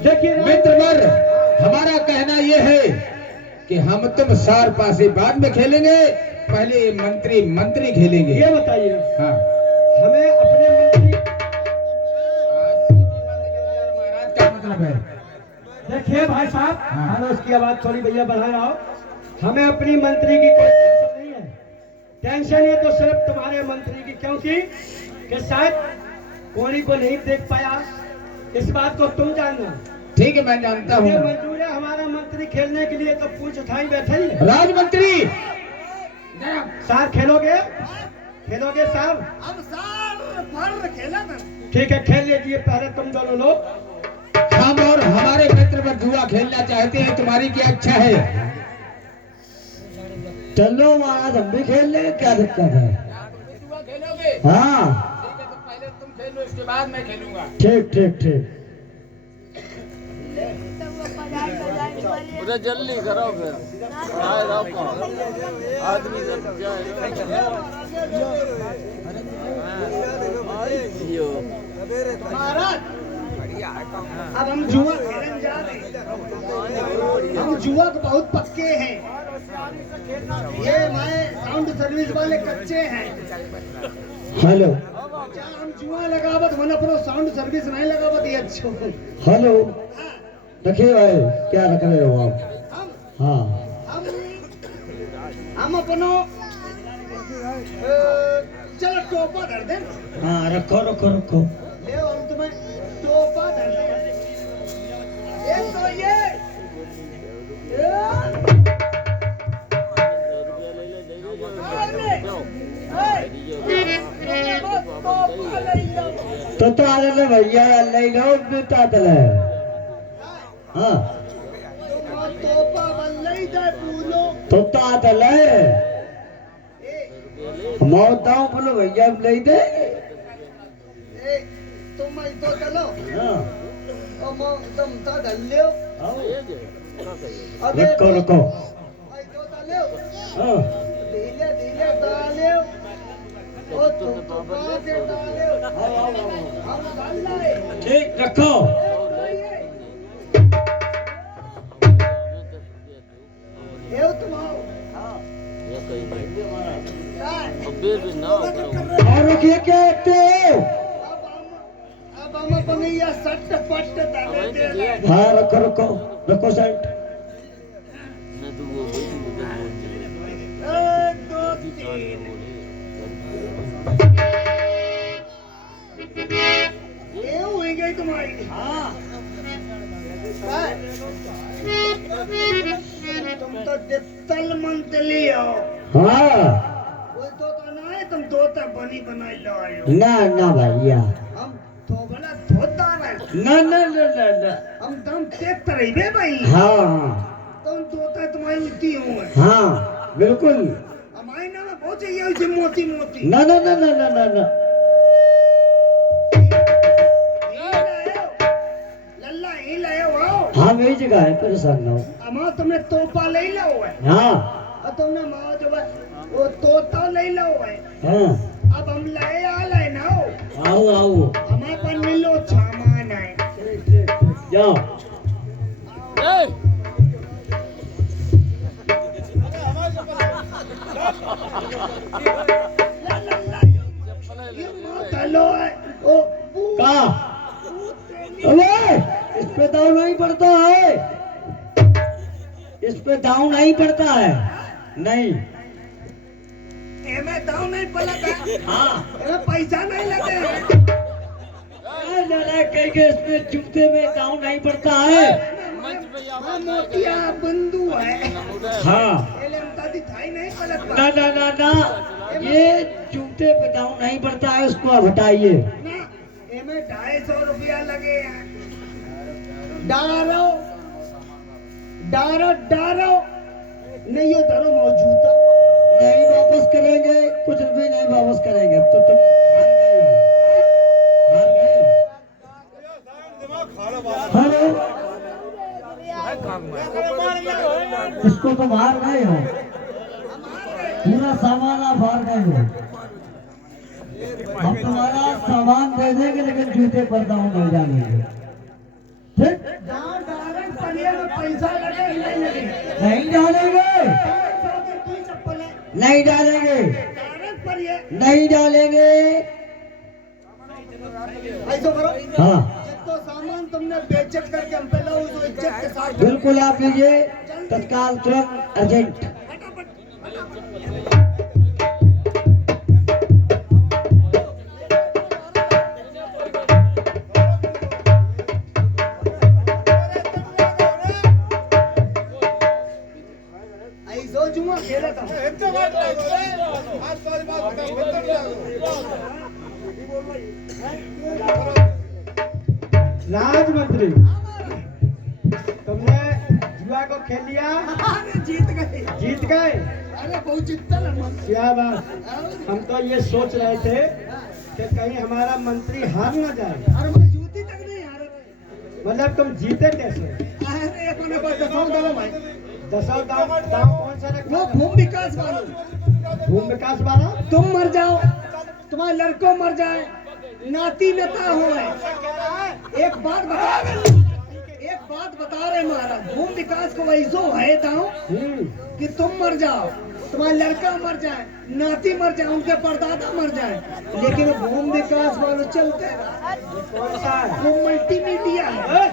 देखिए मित्रवर, हमारा कहना यह है कि हम तुम सार पासे बाद में खेलेंगे, पहले मंत्री खेलेंगे। ये बताइए, हाँ, हमें अपने मंत्री महाराज क्या मतलब है? देखिए भाई साहब, हाँ। हाँ उसकी आवाज थोड़ी भैया बढ़ा रहा हो। हमें अपनी मंत्री की कोई टेंशन नहीं है। टेंशन ये तो सिर्फ तुम्हारे मंत्री की, क्योंकि कि शायद कोई को नहीं देख पाया, इस बात को तुम जानना। ठीक है, मैं जानता हूँ। ये मंजूर है हमारा मंत्री खेलने के लिए, तो पूछ उठाई बैठे ही है। राजमंत्री सार खेलोगे? खेलोगे सार? अब सार भर खेला ना। ठीक है, खेल लीजिए पहले तुम दोनों लोग। हम और हमारे मित्र पर जुआ खेलना चाहते हैं, तुम्हारी क्या इच्छा है? चलो महाराज, हम भी खेल लेंगे, क्या दिक्कत है? जुआ खेलोगे? हाँ ठीक है, तो पहले तुम खेलो, इसके बाद मैं खेलूंगा। ठीक ठीक ठीक। उधर जल्दी करो फिर आदमी सब महाराज, अब हम जुआ खेलने जा रहे हैं। हम जुआ के बहुत पक्के हैं। ये हमारे साउंड सर्विस वाले कच्चे हैं। हेलो चल हम जुआ लगावत मन अपनो साउंड सर्विस नहीं लगावत, ये अच्छो। हेलो, देखिए भाई, क्या रख रहे हो आप? हम हाँ हम अपनो चलो टोपा धर दे। हाँ, रखो रखो रखो। ले हम तुम्हें टोपा धर दे। एक तो ये तो आदले भैया ले लो, बेटा दले। हाँ, टोपा बल्लई जाए पूलो। तो आदले मौताओं बोलो भैया ले दे। ए तुम तो चलो हाँ, और मो तुम तो धर लियो। अबे रखो रखो। आई तो डालियो, हाँ, धीरे धीरे डालियो। ओ तुम तो बाजे डालियो। आओ आओ आओ। हम डाल लाए। ठीक, रखो। ये तुम आओ। और रखिए, क्या रखते हो? अब हम अपने ये सट पट डाले दे रहे हैं। हाँ, रखो रखो रखो साइड। एक दो तीन। ये हुई गई तुम्हारी। हाँ, तुम तो दित्तल मंतली हो। हाँ, कोई तो ना है, तुम दो तक बनी बनाई लाए हो। ना ना भैया, हम तो बड़ा धोदार है। ना ना ना ना ना। हम दम तेज तरीबे भाई। हाँ हाँ तुम दो तक तुम्हारी उल्टी हूँ। हाँ, बिल्कुल। हमारे नाम में बहुत चाहिए उसे मोती मोती। ना ना ना ना ना ना ना। लल्ला ही लाए हो। हाँ, वही जगह है, परेशान ना हो। अमा तुमने तोपा ले लो है। हाँ और तुमने माँ जो है वो तोता ले लो है। हाँ, अब हम लाए आ लाए ना हो। आओ आओ, हमारे पास मिलो सामान है। जाओ। ये माँ डालो है। ओ कहाँ? अबे, इस पे दाव नहीं पड़ता है, इस पे दाव नहीं पड़ता है। नहीं। एमे दाव नहीं पलट है। हाँ, एमे पैसा नहीं लगे हैं। कहीं के इसमें जूते में दाव नहीं पड़ता है। हाँ, मोतिया बंधु है। हाँ, एले हम तादी थाई नहीं पलट ना ना ना ना, ये जूते पे दाव नहीं पड़ता है, उसको आप हटाइए। ना एमे 250 रुपया लगे हैं। डारो डारो डारो नहीं हो धरो मौजूदा। नहीं वापस करेंगे, कुछ भी नहीं वापस करेंगे। अब तो तुम हार गए। हेलो, इसको तो हार गए हो, पूरा सामान आप हार गए हो। हम तुम्हारा सामान दे दे देंगे लेकिन जूते पर दांव नहीं डालेंगे। ठीक? दांव डालेंगे, पलिए में पैसा लगे कि नहीं लगे? नहीं डालेंगे, 500 की कोई चप्पल है, नहीं डालेंगे, डायरेक्ट पलिए। नहीं डालेंगे। ऐसा करो, हाँ जितना सामान तुमने बेइज्जत करके हम पे लाओ, तो इज्जत के साथ बिल्कुल आप लीजिए, तत्काल तुरंत अर्जेंट। ऐसा जुआ खेला था। राजमंत्री, तुमने जुआ को खेल लिया? जीत गए। जीत गए? अरे बहुत जीतता ना। क्या बात। हम तो ये सोच रहे थे कि कहीं हमारा मंत्री हार ना जाए। अरे मैं जूती तक नहीं हारा। मतलब तुम जीते कैसे? अरे अपने पास 10 दाव भाई। 10 दाव कौन सा रखा? वो भूमि विकास वाला। भूमि विकास वाला? तुम मर जाओ, तुम्हारे लड़कों मर जाए, नाती नता हो। एक बात बता रहे महाराज, भूमि विकास को वैसो है दाव कि तुम मर जाओ, तुम्हारा लड़का मर जाए, नाती मर जाए, उनके परदादा मर जाए, लेकिन भूमि विकास वालों चलते। वो मल्टीमीडिया है,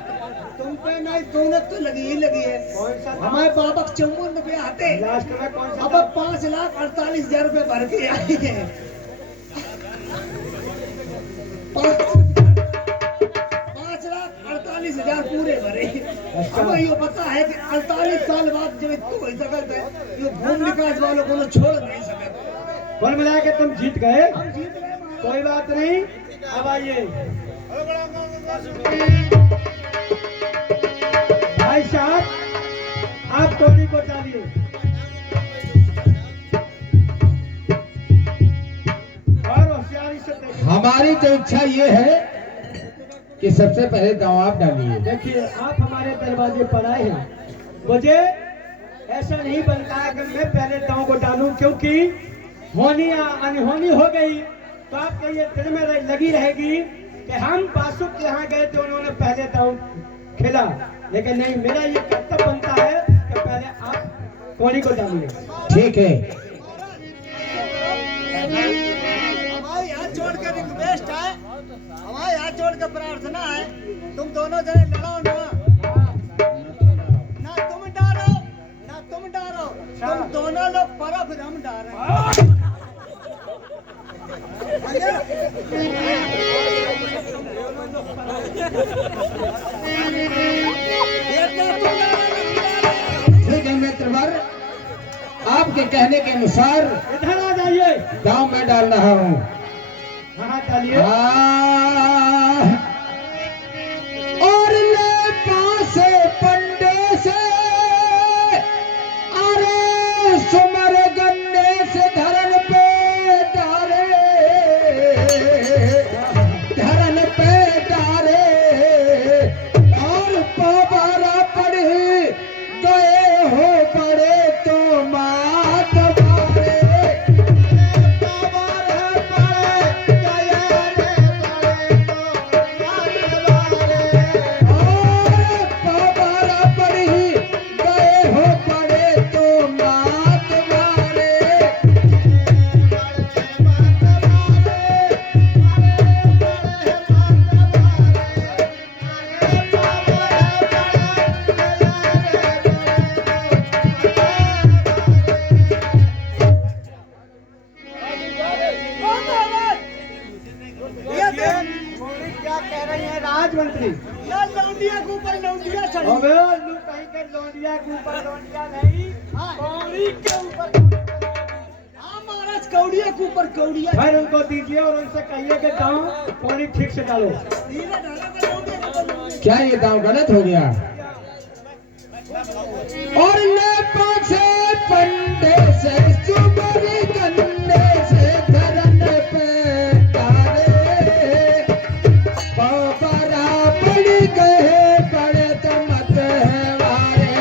तुम पे नहीं दोनत तो लगी ही लगी है। हमारे बाबा 54 रुपये आते, अब 5,48,000 रुपये भर के आई है। 5,48,000 पूरे भरे। अब ये पता है कि 48 साल बाद जब इतना हो सकता है, ये भूमि विकास वालों को छोड़ नहीं सकते। कुल मिला के तुम जीत गए। हम जीत गए, कोई बात नहीं। अब आइए भाई साहब, आप टोली को डालिए। और होशियारी से देखिए। हमारी तो इच्छा ये है कि सबसे पहले दांव आप डालिए। देखिए, आप हमारे दरवाजे पर आए हैं, मुझे ऐसा नहीं बनता है कि मैं पहले दांव को डालूं, क्योंकि होनी या अनहोनी हो गई तो आपके ये दिल में लगी रहेगी कि हम बासुक के यहाँ गए थे, उन्होंने पहले दांव खेला। लेकिन नहीं, मेरा ये कर्तव्य बनता है कि पहले आप कोनी को डालिए। ठीक है। हमारे हाथ जोड़ के रिक्वेस्ट है, हमारे हाथ जोड़ के प्रार्थना है, तुम दोनों जने लड़ो ना तुम डारो ना तुम डारो, तुम दोनों लोग परफ हम डारे। ठीक है मित्रवर, आपके कहने के अनुसार इधर आ जाइए। दांव मैं डाल रहा हूँ। हाँ डालिए। और ले पास पंडे से, अरे सुमर गन्ने से धरन पे डारे, धरन पे डारे, और पाबारा पढ़ी गए हो पड़े तो मात मारे, पाबारा पढ़े गए रे पड़े तो मात मारे, और पाबारा पढ़ी गए हो पड़े तो मात मारे। क्या कह रही है राजमंत्री? लौंडिया के ऊपर लौंडिया चढ़ी। अबे लू कहीं के लौंडिया के ऊपर लौंडिया नहीं, कौड़ी के ऊपर। हाँ महाराज, कौड़िया के ऊपर कौड़िया। फिर उनको दीजिए और उनसे कहिए कि दांव कौड़ी ठीक से डालो। धीरे डालो, लौंडिया के ऊपर लौंडिया। क्या ये दांव गलत हो गया? और ले पासे पंडे से सुमरी गन्ने से धरन पे डारे, पाबारा पड़ गए बड़े तो मत है वारे।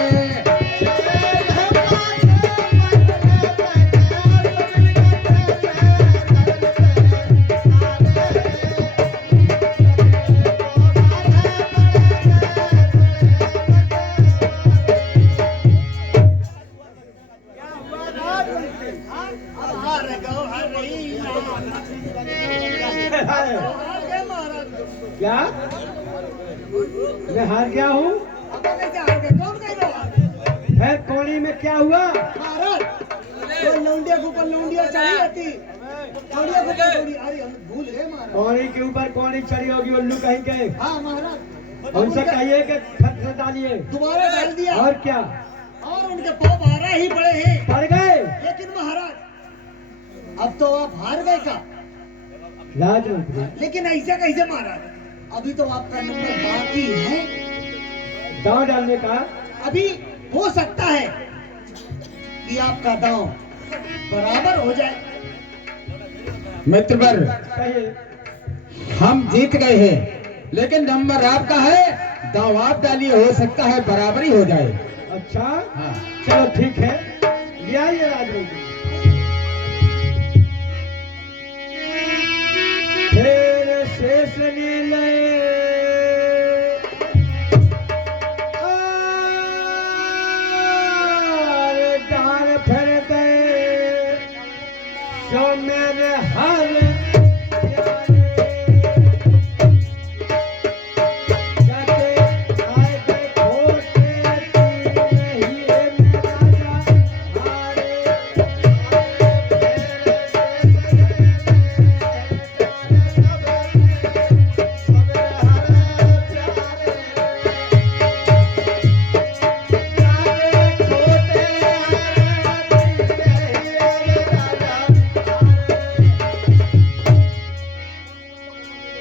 रहा है? हार गए महाराज। क्या मैं हार गया हूँ? अब कैसे हार गए? कौन कह रहे हो? फिर कोनी में क्या हुआ? महाराज तो लौंडिया के ऊपर लौंडिया चढ़ी रहती, लौंडिया के ऊपर लौंडिया। अरे हम भूल गए महाराज। कोनी के ऊपर कोनी चढ़ी होगी, उल्लू कहीं के। हाँ महाराज, उनसे कहिए कि फट से डालिए। दोबारा डाल दिया और क्या और उनके पाँव 12 ही पड़े हैं। पड़ गए? लेकिन महाराज अब तो आप हार गए का। राजमंत्री, लेकिन ऐसे कैसे महाराज? अभी तो आपका नंबर बाकी है। दांव डालने का। अभी हो सकता है कि आपका दांव बराबर हो जाए। मित्रवर, कहिए। हम जीत गए हैं, लेकिन नंबर आपका है, दांव आप डालिए, हो सकता है बराबरी हो जाए। अच्छा हाँ। चलो ठीक है, ले आइए राजमंत्री। फिर शेष नीले आर डार फिर गए, सो मेरे हर जाते आए गए खोटे तीन ही मेरा हारे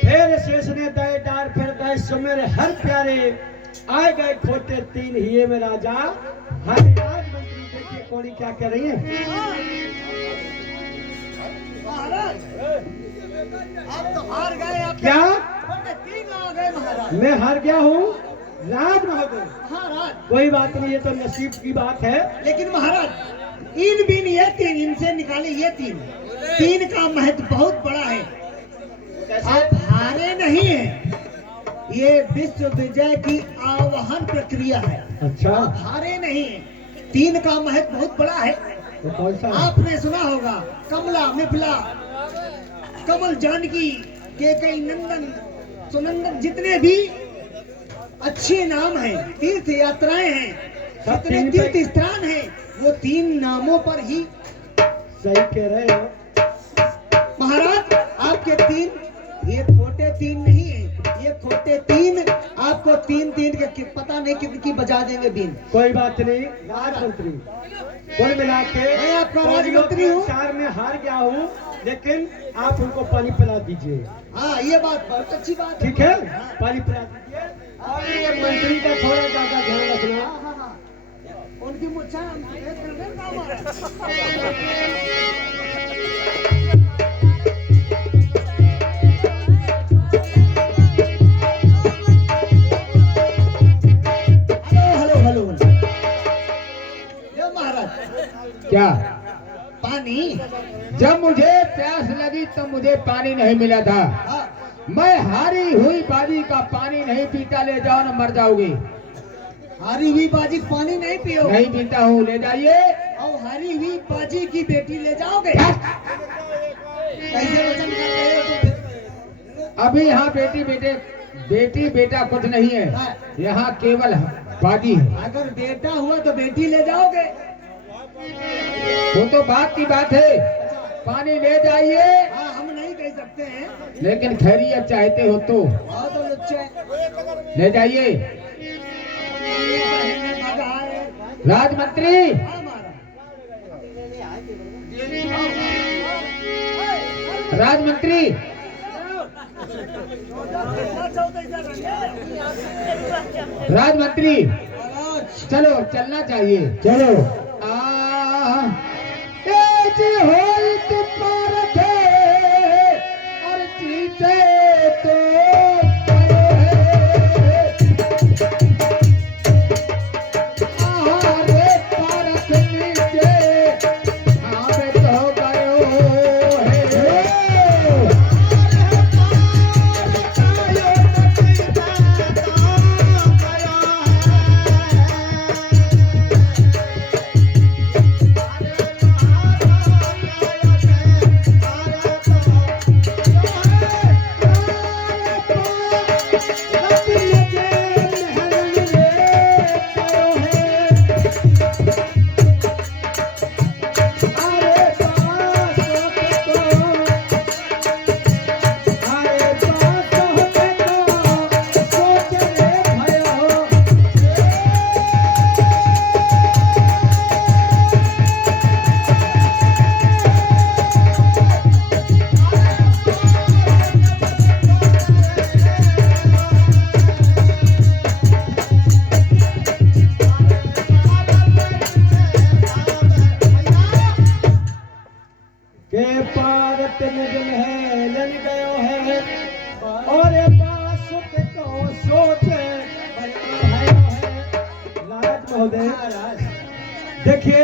फिर शेष ने दए डार फिर गए, सो मेरे हर प्यारे आए गए खोटे तीन हिये में राजा। हर राजमंत्री देखिए कोड़ी क्या कह रही है। महाराज आप तो हार गए। आप क्या? खोटे 3 आ गए महाराज। मैं हार गया हूँ राज महोदय? हाँ राज, कोई बात नहीं, ये तो नसीब की बात है। लेकिन महाराज इन बिन ये 3 इनसे निकाले, ये 3 का महत्व बहुत बड़ा है। आप हारे नहीं हैं, ये विश्व विजय की आवाहन प्रक्रिया है। अच्छा, आप हारे नहीं हैं, 3 का महत्व बहुत बड़ा है। तो कौन सा है? आपने सुना होगा कमला, मिथिला, कमल, जानकी, केकई, नंदन, सुनंदन, जितने भी अच्छे नाम हैं, तीर्थ यात्राएं हैं, सब जितने 3 तीर्थ पे- स्थान हैं, वो 3 नामों पर ही। सही कह रहे हो। महाराज आपके 3 ये खोटे 3 नहीं है, ये खोटे 3 आपको 3 के पता नहीं कितनी बजा देंगे बीन। कोई बात नहीं राजमंत्री, कुल मिला के मैं आपका राजमंत्री हूँ। 4 में हार गया हूँ, लेकिन आप उनको पानी पिला दीजिए। हाँ ये बात बहुत अच्छी बात है। ठीक है, पानी पिला दीजिए। और ये मंत्री का थोड़ा ज्यादा ध्यान रखना। हाँ, हाँ, हाँ। उनकी मुच्छा हम सफेद कर दें, काम आ रहा है। Hello hello hello. ये महाराज क्या? पानी। जब मुझे प्यास लगी तब मुझे पानी नहीं मिला था। हाँ, मैं हारी हुई बाजी का पानी नहीं पीता, ले जाओ न मर जाओगे। हारी हुई बाजी का पानी नहीं पियो नहीं पीता हूँ, ले जाइए। और हारी हुई बाजी की बेटी ले जाओगे। कैसे वचन कर रहे हो तुम? अभी यहाँ बेटी बेटा कुछ नहीं है, यहाँ केवल बाजी है। अगर बेटा हुआ तो बेटी ले जाओगे। वो तो बात की बात है, पानी ले जाइए। हाँ हम नहीं कह सकते हैं। लेकिन खैरियत चाहते हो तो हाँ तो लुच्चे ले जाइए। मजा आए। राजमंत्री, हाँ महाराज। राजमंत्री, राजमंत्री, महाराज चलो चलना चाहिए। चलो एज होई तुमार थे और जीते तो आहारे पारख नीचे आवे तो गयो है। और ये बासुक तो सोचे है राज महोदय। देखिए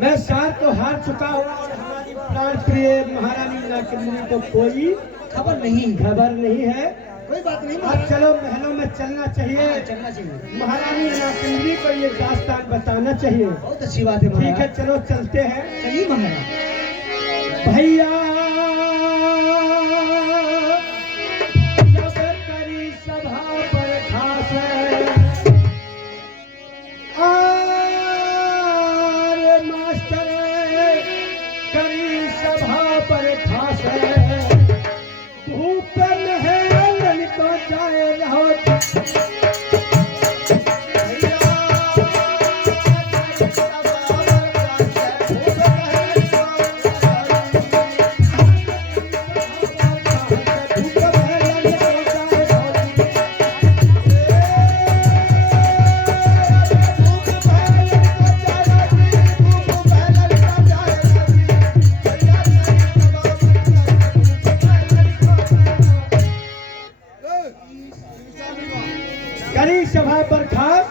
मैं सार तो हार चुका हूँ और हमारी प्राण प्रिय महारानी नागचंद्री को कोई खबर नहीं है। कोई बात नहीं अब चलो महलों में चलना चाहिए। चलना चाहिए। महारानी नागचंद्री को ये दास्तान बताना चाहिए। बहुत अच्छी बात है ठीक है महाराज। चलो चलते हैं। चलिए महाराज। भैया जब करी सभा पर खास आरे मास्टर करी सभा पर खास धूप महल को जाए रहो। करी सभा पर खास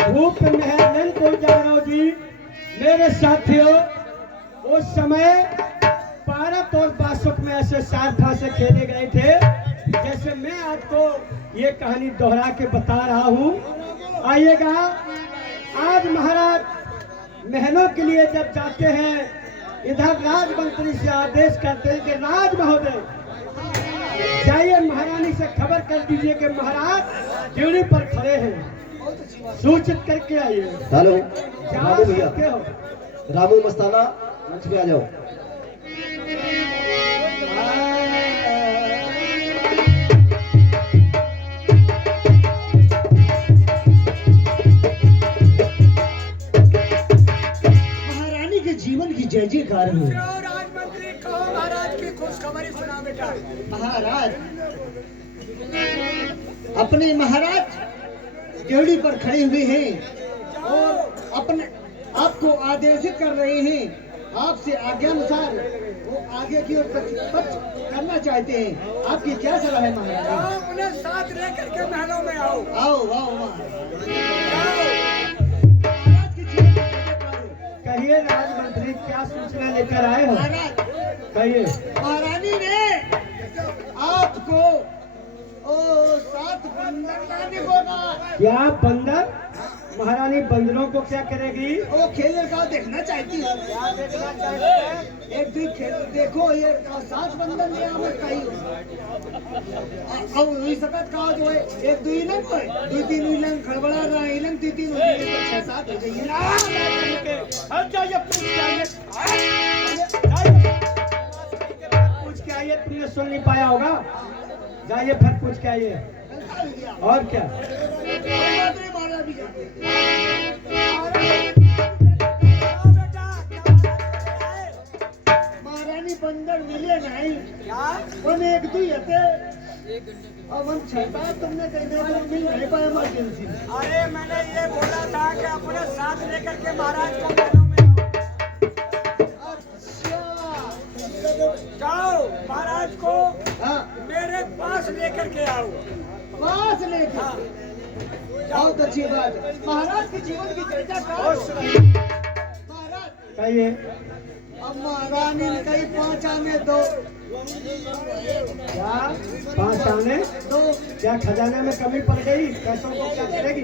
धूप महलन को जानो जी। मेरे साथियों उस समय पारत और बासुक में ऐसे सार फांसे खेले गए थे जैसे मैं आपको ये कहानी दोहरा के बता रहा हूँ। आइएगा आज महाराज महलों के लिए जब जाते हैं इधर राजमंत्री से आदेश करते हैं कि राज महोदय जाइए महारानी से खबर कर दीजिए कि महाराज ड्यूटी पर खड़े हैं, सूचित करके आइए। हेलो जा रामू भैया, सकते हो। रामू मस्ताना मंच पे आ जाओ। महारानी के जीवन की जय जयकार हो। राजमंत्री कहो महाराज की खुशखबरी सुना बेटा। महाराज अपने महाराज ड्यूटी पर खड़े हुए हैं और अपने आपको आदेशित कर रहे हैं। आपसे आज्ञानुसार वो आगे की ओर पथ करना चाहते हैं। आपकी क्या सलाह है महाराज? उन्हें साथ लेकर के महलों में आओ। आओ आओ महाराज। कहिए राजमंत्री क्या सूचना लेकर आए हो? महाराज कहिए। महारानी ने आपको ओ 7 बंदर लाने को कहा। क्या बंदर? महारानी बंदरों को क्या करेगी? वो खेल का देखना चाहती है। क्या देखना चाहते हैं? एक दिन खेल देखो ये 7 बंदर ले आवे कहीं। अब वही सकत का जो है एक दो इलन पर 2-3 इलन खड़बड़ा रहा है। इलन 3-3 हो गए 6-7 हो जाएंगे। अब जाइए पूछ के आइए। पूछ के आइए, तुमने सुन नहीं पाया होगा। जाइए फिर पूछ के आइए। और क्या? महारानी बंदर मिले नहीं। वन एक दो हते अब हम 6-7 तुमने कहने मिल नहीं पाए इमरजेंसी। अरे मैंने ये बोला था कि अपने साथ लेकर के महाराज को महलों में जाओ। महाराज को हाँ मेरे पास लेकर के आओ। पास लेके बहुत अच्छी बात है। महाराज के जीवन की चर्चा करो। महाराज कहिए। अब महारानी ने कही 5 आने दो। क्या 5 आने दो? क्या खजाना में कमी पड़ गई? पैसों को क्या करेगी?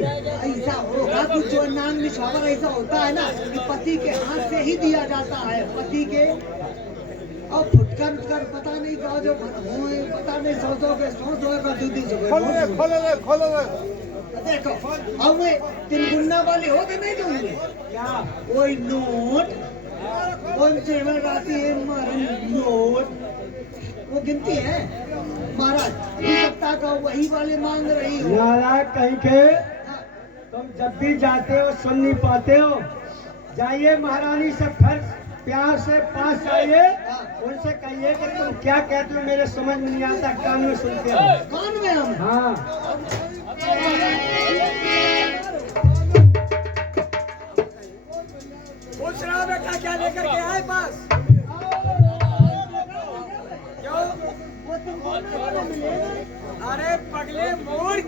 ऐसा होगा कुछ जो नाम निछावर ऐसा होता है ना कि पति के हाथ से ही दिया जाता है। पति के और फुटकर पता नहीं कहा जो पता नहीं 100 के 100 का 200 खोलो देखो। अब वे 3 गुन्ना वाले होते नहीं दूंगे क्या? कोई नोट कौन से में आती है नोट वो गिनती है। महाराज 2 सप्ताह का वही वाले मांग रही हो। नालायक कहीं के, तुम जब भी जाते हो सुन नहीं पाते हो। जाइए महारानी से फिर प्यार से पास आइए। उनसे कहिए कि तुम क्या कहते हो मेरे समझ में नहीं आता। कान में सुनते हो। कान में हम हाँ पूछ रहा बेटा क्या लेकर के आए पास? वो अरे पगले मूर्ख,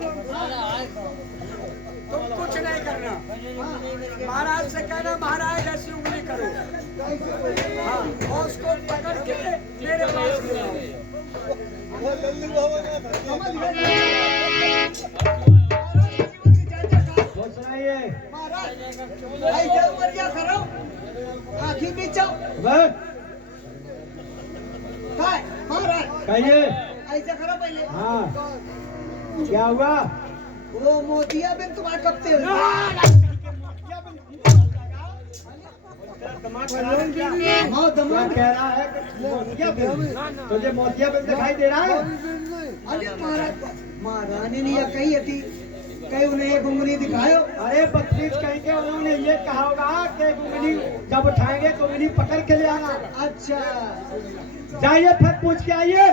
तुम कुछ नहीं करना। महाराज से कहना महाराज ऐसी उंगली करो, हाँ, और उसको पकड़ के मेरे पास ले आओ। सुनाइए करो आखिर बीचो महाराज, कहिए। ऐसा करो पहले। हाँ, क्या हुआ? वो मोतिया बिन तुम्हारे कपते हो। क्या कह रहा है? तुझे मोतिया बिन दिखाई दे रहा है? अरे महारानी ने यह कही थी, कहीं उन्हें एक उंगली दिखायो। अरे बदतमीज कहेंगे, उन्होंने ये कहा होगा कि उंगली जब उठाएंगे तो उंगली पकड़ के ले आना। अच्छा, जाइए फिर पूछ के आइए।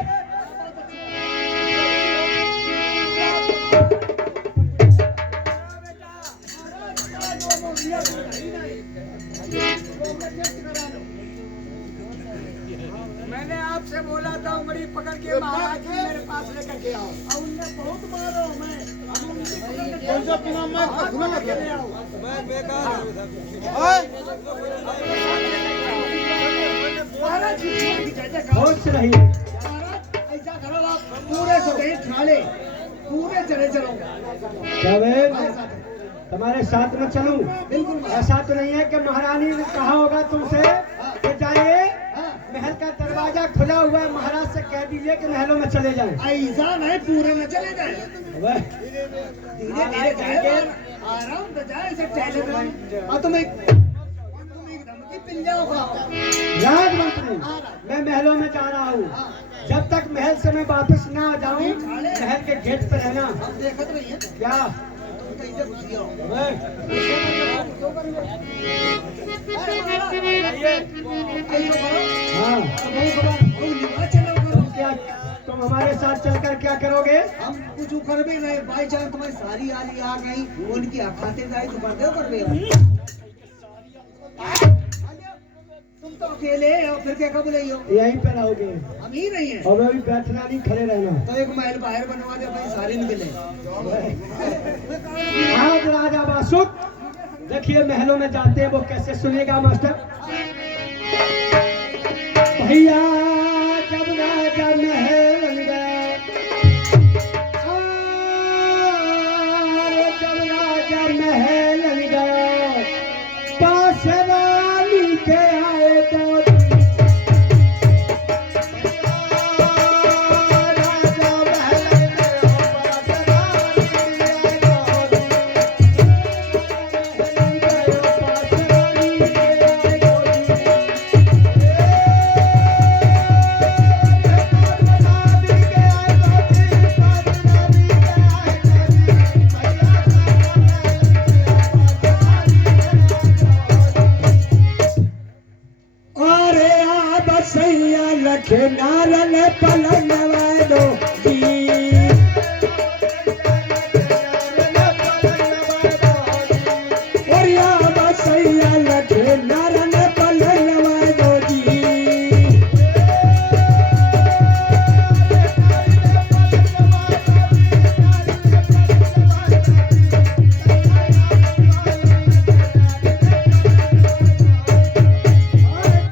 मैंने आपसे बोला था उंगली पकड़ के महाराज जी मेरे पास लेकर के आओ। अब उनने बहुत मारो मैं खुश रही। ऐसा करो आप पूरे सफेद खाले पूरे चले चलो। तुम्हारे साथ में चलूं? बिल्कुल। ऐसा तो नहीं है कि महारानी ने कहा होगा तुमसे कि जाइए, महल का दरवाजा खुला हुआ है, महाराज से कह दीजिए कि महलों में चले जाएं। ऐसा नहीं, पूरे में चले जाए, धीरे धीरे जाए, आराम से जाए, ऐसे टहले जाए। और तुम एकदम की पिल जाओगा। राजमंत्री, मैं महलों में जा रहा हूँ, जब तक महल से मैं वापस ना आ जाऊँ महल के गेट पर रहना। अब देखत नहीं है क्या? कैसे घुसी हो? हाँ, क्या तुम हमारे साथ चलकर क्या करोगे? हम कुछ कर भी नहीं, बाई चांस तुम्हारी सारी आली आ गई, उनकी खातिरदारी तो कर दो कर दे। तुम तो अकेले हो, फिर क्या कब रही हो? यहीं पे रहोगे? हम ही नहीं है। और अभी बैठना नहीं, खड़े रहना। तो एक महल बाहर बनवा दे भाई, सारे निकले। हाँ राजा बासुक, देखिए महलों में जाते हैं वो कैसे सुनेगा मास्टर। भैया जब राजा महल बन गया, जब राजा महल बन गया, पास रानी के आए तो नारन पलन वालो जी, और या बसैया लगे नारन पलन वालो जी।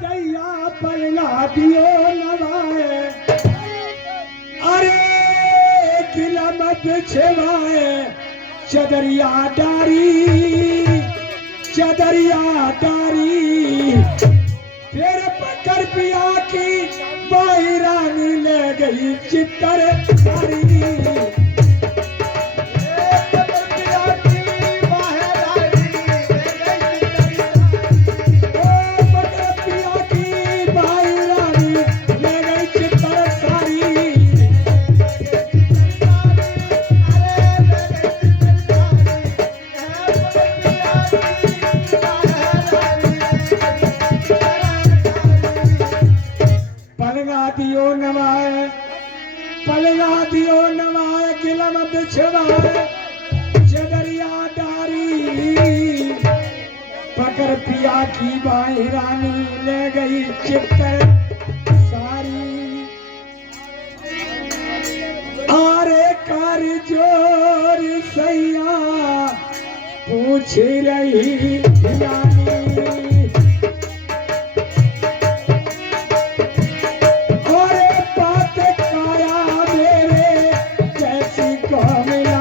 दैया पलना दियो छेवाए चदरिया डारी, चदरिया डारी, फिर पकड़ पिया की बाई रानी ले गई चित्तर सारी। पलगा दियो नवाए किलम बिछवाए चदरिया डारी, पकड़ पिया की बाई रानी ले गई चित्तर सारी। कर जोर सैया पूछ रही रानी और बात काया मेरे कैसी कमलानी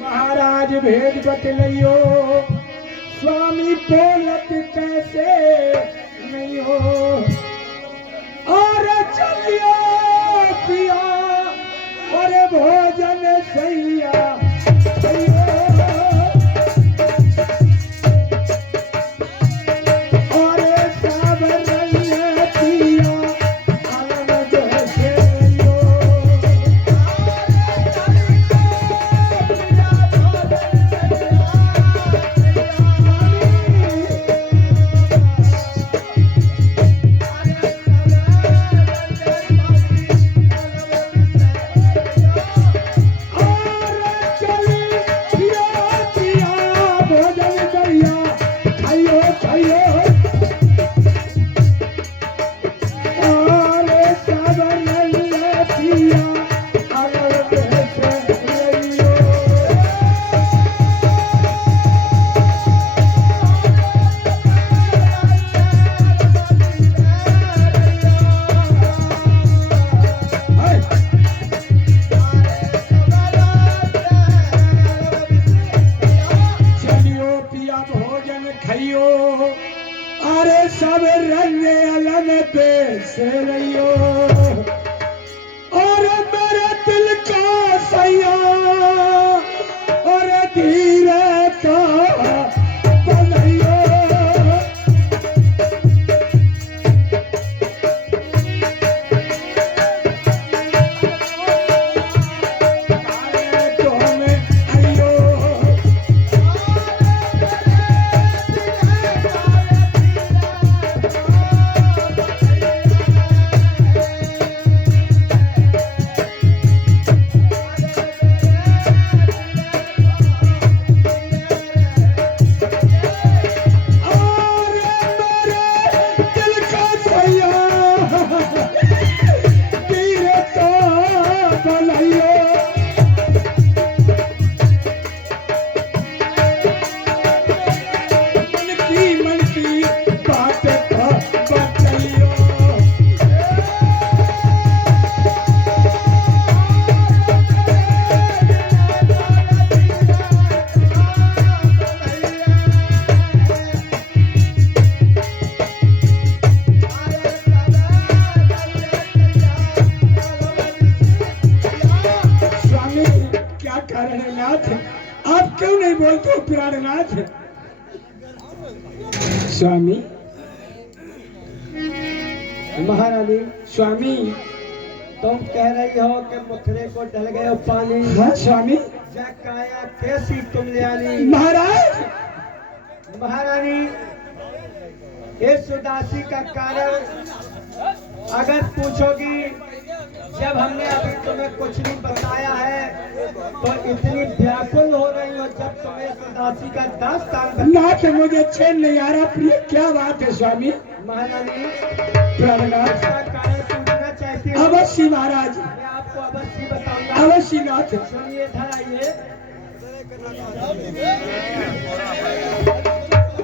महाराज भेद बतलियो स्वामी बोलत कैसे नहीं हो और चलियो पिया और भोजन सैया और सब रंग पिया आनंद जैसे लियो खइयो अरे सब रंग अलग पे से रहियो और मेरे दिल का सैया और धीरे का बनइयो आप क्यों नहीं बोलते हो प्राणनाथ स्वामी महारानी स्वामी तुम कह रही हो कि मुखरे को डल गए हो पानी हाँ स्वामी काया कैसी तुम ले आनी महाराज महारानी इस उदासी का कारण अगर पूछोगी जब हमने अभी तुम्हें कुछ नहीं बताया है तो इतनी व्याकुल हो रही हो जब तुम्हें इस उदासी का दास्तान नाथ मुझे चैन नहीं आ रहा प्रिय क्या बात है स्वामी महारानी प्राणनाथ का कारण पूछना चाहती हूँ अवश्य महाराज मैं आपको अवश्य बताऊंगा अवश्य नाथ सुनिए इधर आइए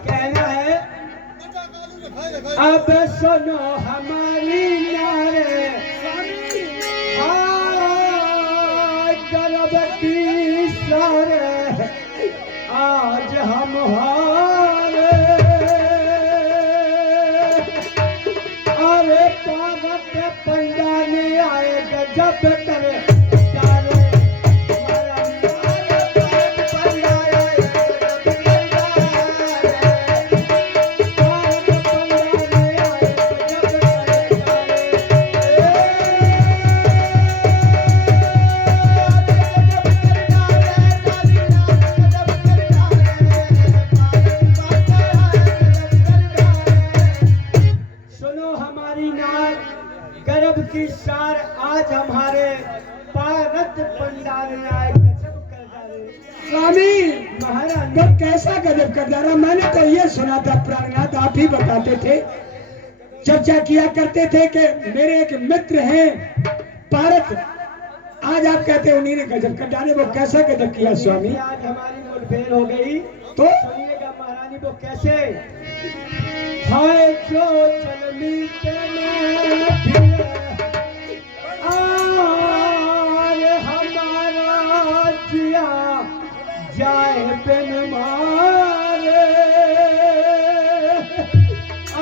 कहना है अब सुनो हमारी नारे गर्भवती सारे आज हम हारे गजब करे डाले महारानी भारत पंडारे गजब कर डाले भारत पंडारे गजब कर सुनो हमारी नार गर्भ की सार आज हमारे भारत पंडारे आए गजब कर डाले स्वामी महारानी तो कैसा गजब कर डाला? मैंने तो ये सुना था प्राणनाथ, आप ही बताते थे, चर्चा किया करते थे कि मेरे एक मित्र हैं भारत, आज आप कहते हैं उन्हीं ने गजब कर डाले। वो कैसा गजब किया स्वामी? आज हमारी मुठभेड़ हो गई तो सुनिएगा महारानी वो कैसे हाय जो चलमी के में फिरे आर हमारा जिया जाए बिन मारे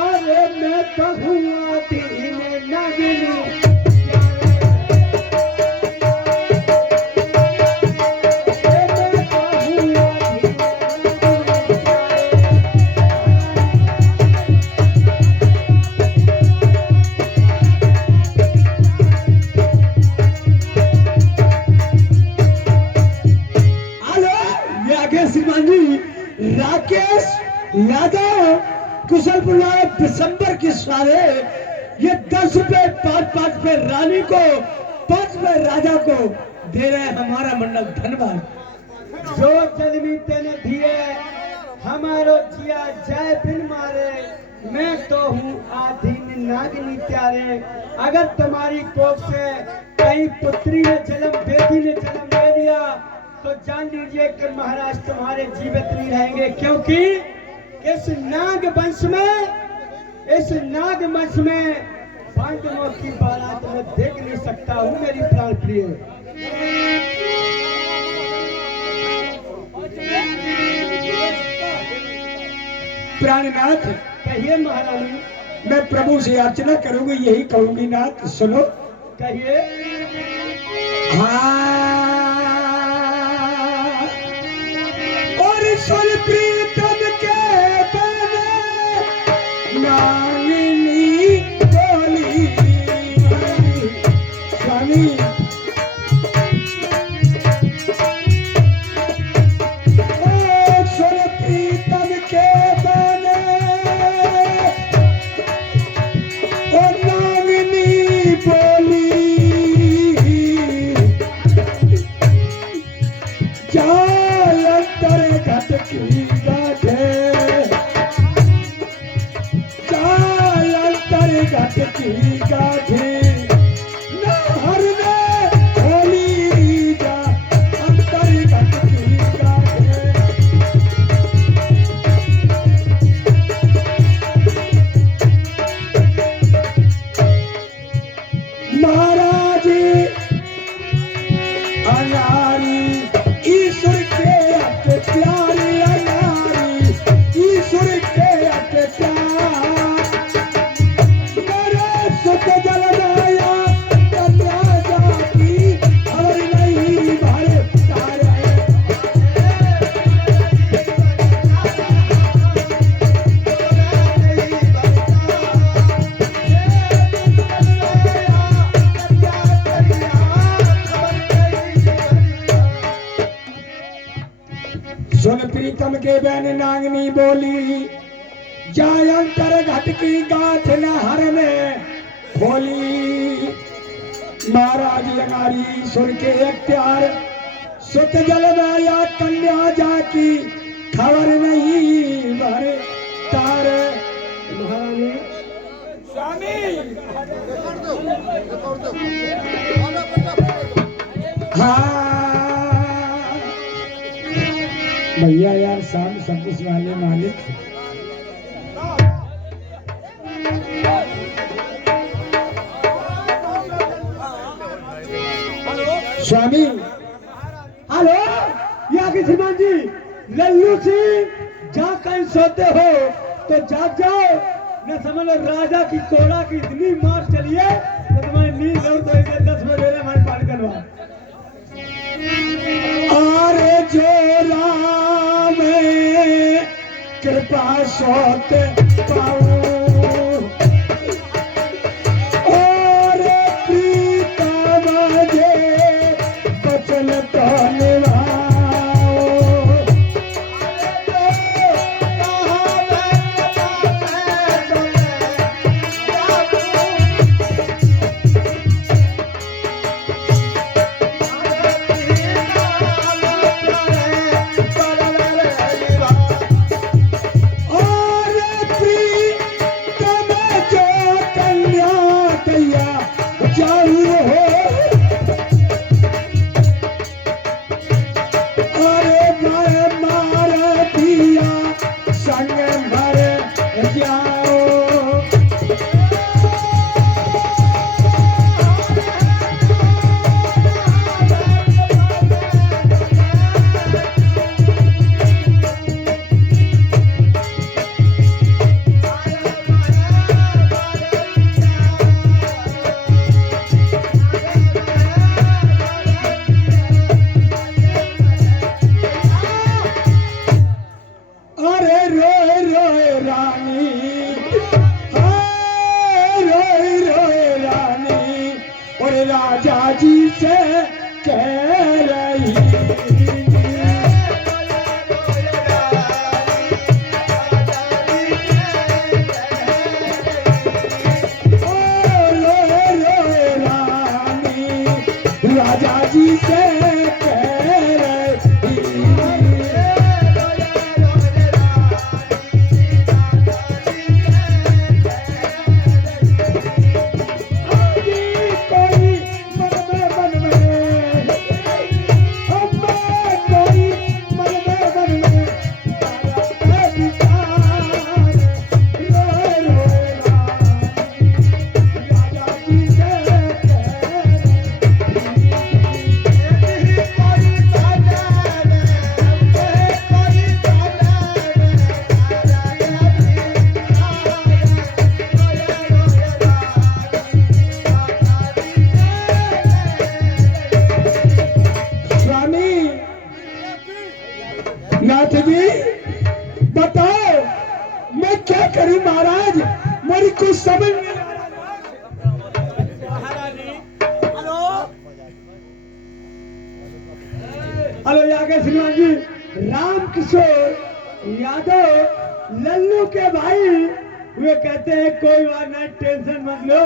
अरे मैं कहूँ दीन नगनी श्रीमान जी राकेश यादव कुशलपुर दिसंबर की सारे ये 10 रुपए 5 पे रानी को 5 पे राजा को दे रहे हैं हमारा मंडल। धन्यवाद। जो जलमी तेने दिए हमारो जिया जय बिन मारे मैं तो हूँ आधीन नागनी प्यारे। अगर तुम्हारी कोख से कहीं पुत्री ने जन्म बेटी ने जन्म ले लिया तो जान लीजिए कि महाराज तुम्हारे जीवित नहीं रहेंगे, क्योंकि इस नाग वंश में पांडवों की बारात में देख नहीं सकता हूँ मेरी प्राण प्रिय। प्राणनाथ कहिए महारानी। मैं प्रभु से अर्चना करूंगी, यही कहूंगी नाथ सुनो। कहिए। हाँ और सुन प्रीतम के बने नागिनी बोली स्वामी सुन प्रीतम के बने और नागिनी बोली घटकी गाठे नहर में होली जा अंतर घटकी गाठे। महाराज अनारी ईश्वर के अटे प्यारी अनारी ईश्वर के अटे प्यार मेरे सुख जलवाया कन्या जाती और नहीं भरे तारे। सुन प्रीतम के बहन नागनी बोली जाय अंतर घट की गाथ नहर में खोली। महाराज अनारी सुन के अख्तियार सुत जल में या कन्या जाकी खबर नहीं भरे तारे। महारानी हाँ भैया यार शाम सब कुछ वाले मालिक स्वामी। हेलो या कि श्रीमान जी लल्लू सिंह जहाँ कहीं सोते हो तो जाग जाओ, न समझ लो राजा की कोड़ा की इतनी मार चलिए तो तुम्हारे नींद और तो इसे 10 बजे हमारे पाठ करवा। अरे जो राम कृपा सोत पाऊं और प्रीतम जे बचन तो निभाऊं। राजा जी से कह रही राजा जी से नाथ जी बताओ मैं क्या करूं महाराज, मेरी कुछ समझ नहीं आ रहा। हेलो यादव श्रीमान जी, राम किशोर यादव लल्लू के भाई वे कहते हैं कोई बात नहीं, टेंशन मत लो,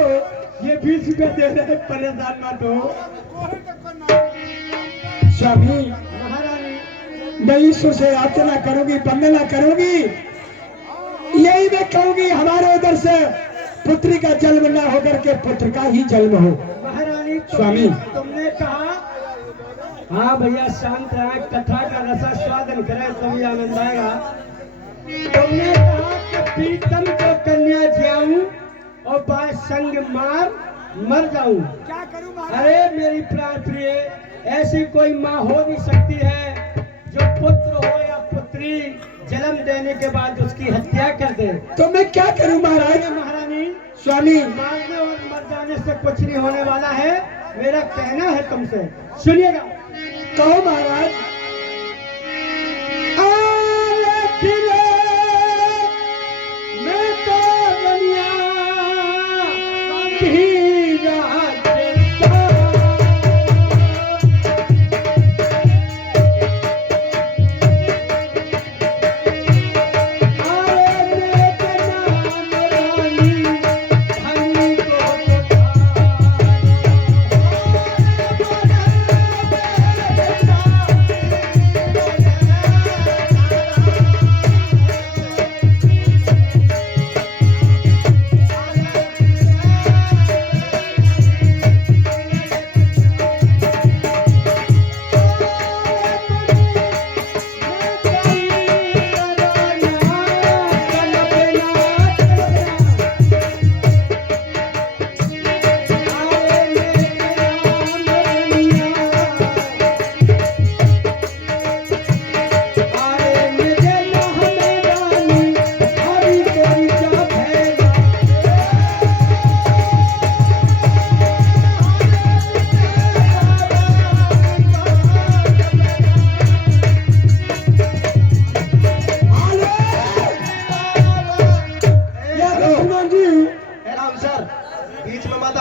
ये 20 रुपए दे रहे, परेशान मत हो। स्वामी मैं ईश्वर से याचना करूंगी, वंदना करूंगी, यही मैं कहूंगी हमारे उधर से पुत्री का जन्म न होकर के पुत्र का ही जन्म हो। महारानी स्वामी तुमने कहा, हाँ भैया शांत रहे, कथा का रसा स्वादन करे तभी आनंद आएगा। तुमने कहा कि प्रीतम को कन्या जाऊं और बात संग मार मर जाऊं, क्या करूं? अरे मेरी प्राण प्रिय, ऐसी कोई माँ हो नहीं सकती है जो पुत्र हो या पुत्री जन्म देने के बाद उसकी हत्या कर दे। तो मैं क्या करूं महाराज? महारानी स्वामी मारने और मर जाने से कुछ नहीं होने वाला है, मेरा कहना है तुमसे, सुनिएगा। कहो महाराज। मैं तो दुनिया की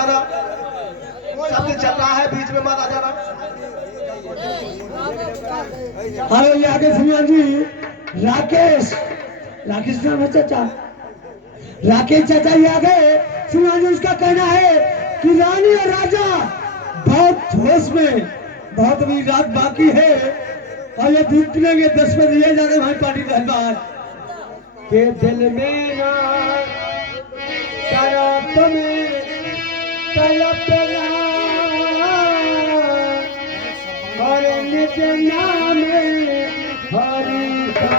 जाना, शब्द चल रहा है, बीच में मत आ जाना। हेलो ये आगे श्रीमान जी, राकेश नाम है चाचा, राकेश चाचा ये आ गए। श्रीमान जी उसका कहना है कि रानी और राजा बहुत होश में, बहुत अभी रात बाकी है और ये दूध पिलेंगे 10 बजे ये जाके हमारी पार्टी दरबार के दिल में ना शराब में कल्पना और निज नाम हरि का।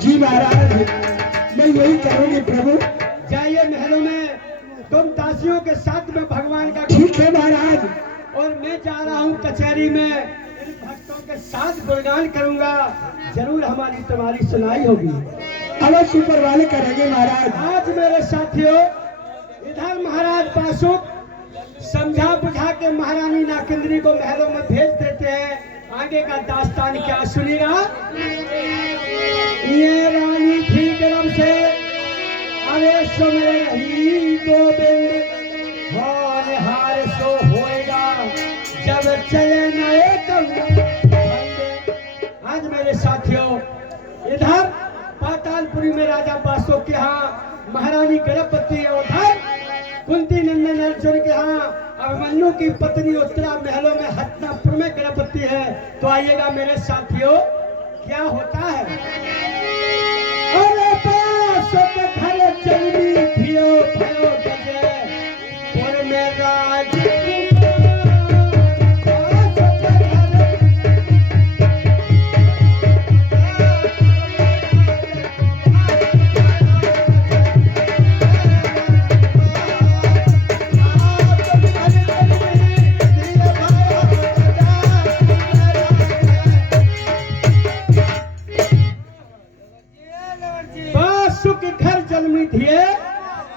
जी महाराज, मैं यही करूंगी प्रभु। जाइए महलों में, तुम दासियों के साथ में भगवान का ठीक है महाराज। और मैं जा रहा हूँ कचहरी में, इन भक्तों के साथ गुणगान करूंगा, जरूर हमारी तुम्हारी सुनाई होगी। अवश्य ऊपर वाले करेंगे महाराज। आज मेरे साथियों, इधर महाराज बासुक समझा बुझा के महारानी नाकेंद्री को महलों में भेज देते हैं। आगे का दास्तान क्या सुनिएगा। ये रानी थी गरम से, अरे सुमर रही गोविंद, हार हार सो होएगा जब चले नए कब। आज मेरे साथियों, इधर पातालपुरी में राजा बासुक के यहाँ महारानी गर्भवती है, उधर कुंती नंदन अर्जुन के यहाँ अभिमन्यु की पत्नी उत्तरा महलों में हस्तिनापुर में गर्भवती है। तो आइएगा मेरे साथियों, क्या होता है। अरे बासुक घर चलनी थियो भयो गजे, पुर में राजकुमार। बासुक घर जन्मी थिए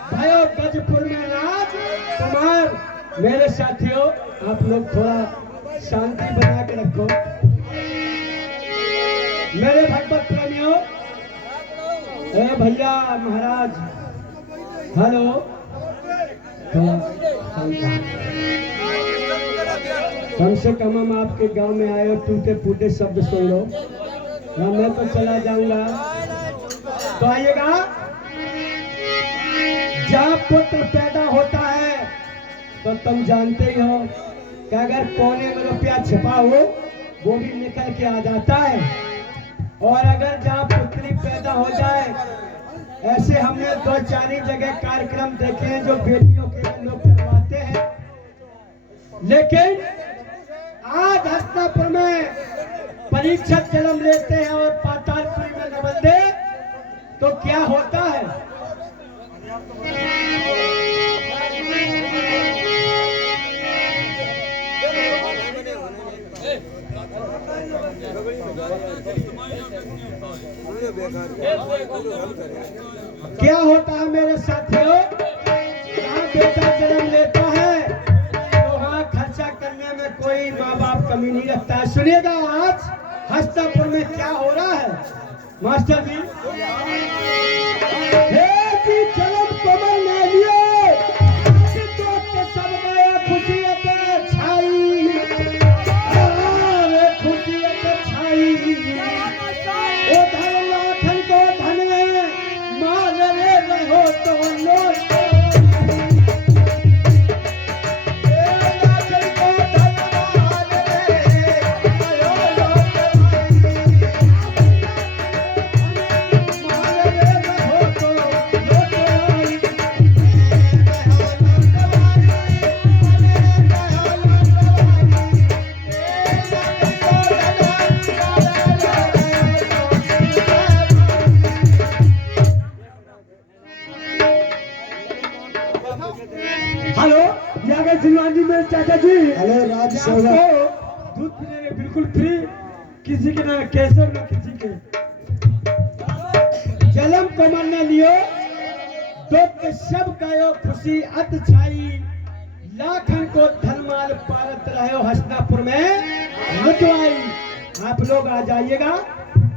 भयो गजपुर में राज कुमार। मेरे साथियों, आप लोग थोड़ा शांति बना के रखो। मेरे भगवत प्रेमियों, ए भैया महाराज, हेलो, कम से कम हम आपके गांव में आए और टूटे फूटे शब्द सुन लो। मैं तो चला जाऊंगा। तो आइएगा, जब पुत्र पैदा होता है तो तुम जानते ही हो कि अगर कोने में रुपया छिपा हो वो भी निकल के आ जाता है। और अगर जहाँ पुत्री पैदा हो जाए, ऐसे हमने 2-4 जगह कार्यक्रम देखे हैं जो बेटियों के लिए लोग करवाते हैं। लेकिन आज हस्तिनापुर में परीक्षक जन्म लेते हैं और पातालपुरी में नवलदे, तो क्या होता है। क्या होता है मेरे साथियों, जहाँ बेटा जन्म लेता है तो वहाँ खर्चा करने में कोई माँ बाप कमी नहीं रखता है। सुनिएगा आज हस्तिनापुर में क्या हो रहा है मास्टर जी। हे जी जन्म कमल ले लिए, सब गए खुशियत छाई, खुशियत छाई। ओ धन लाखन को धने माल रे रहो तो लोग हेलो, यहाँ गए श्रीमान जी मेरे चाचा जी। हेलो राज आपको दूध पीने में बिल्कुल फ्री, किसी के ना केसर ना किसी के। जन्म कमल ने लियो, दुख सब गयो खुशी अत छाई, लाखन को धनमाल पारत रहे हस्तिनापुर में लुटवाई। आप लोग आ जाइएगा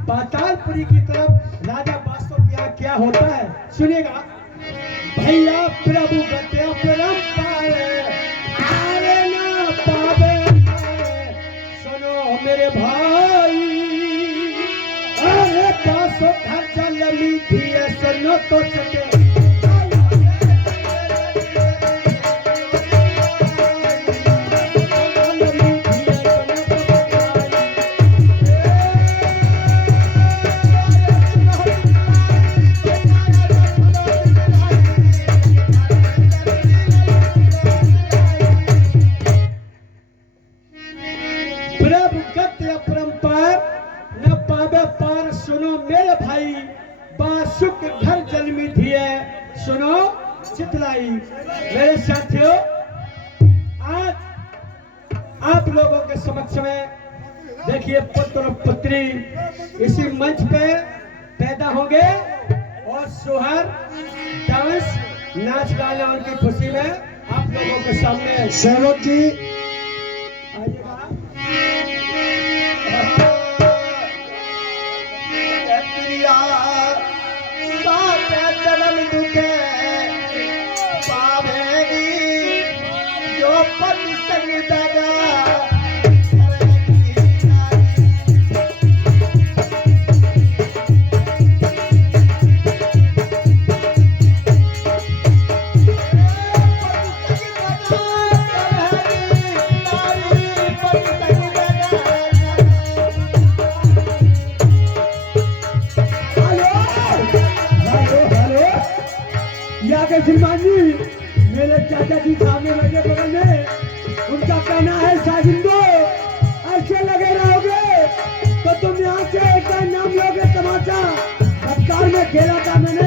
पातालपुरी की तरफ। राजा बासुक के यहाँ क्या होता है सुनिएगा। भैया प्रभु गत्या परम ये सुनो तो चटे सुनो चितलाई। मेरे साथियों, आज आप लोगों के समक्ष में देखिए पुत्र और पुत्री इसी मंच पे पैदा होंगे और सोहर डांस नाच गाना उनकी खुशी में आप लोगों के सामने। सेवक जी जन्म दुखे पावेगी जो पति संग दगा श्रीमान जी, मेरे चाचा जी सामने लगे बगल में, उनका कहना है साजिंदो ऐसे लगे रहोगे तो तुम यहाँ से एक नाम लोगे तमाचा। सरकार में खेला था मैंने।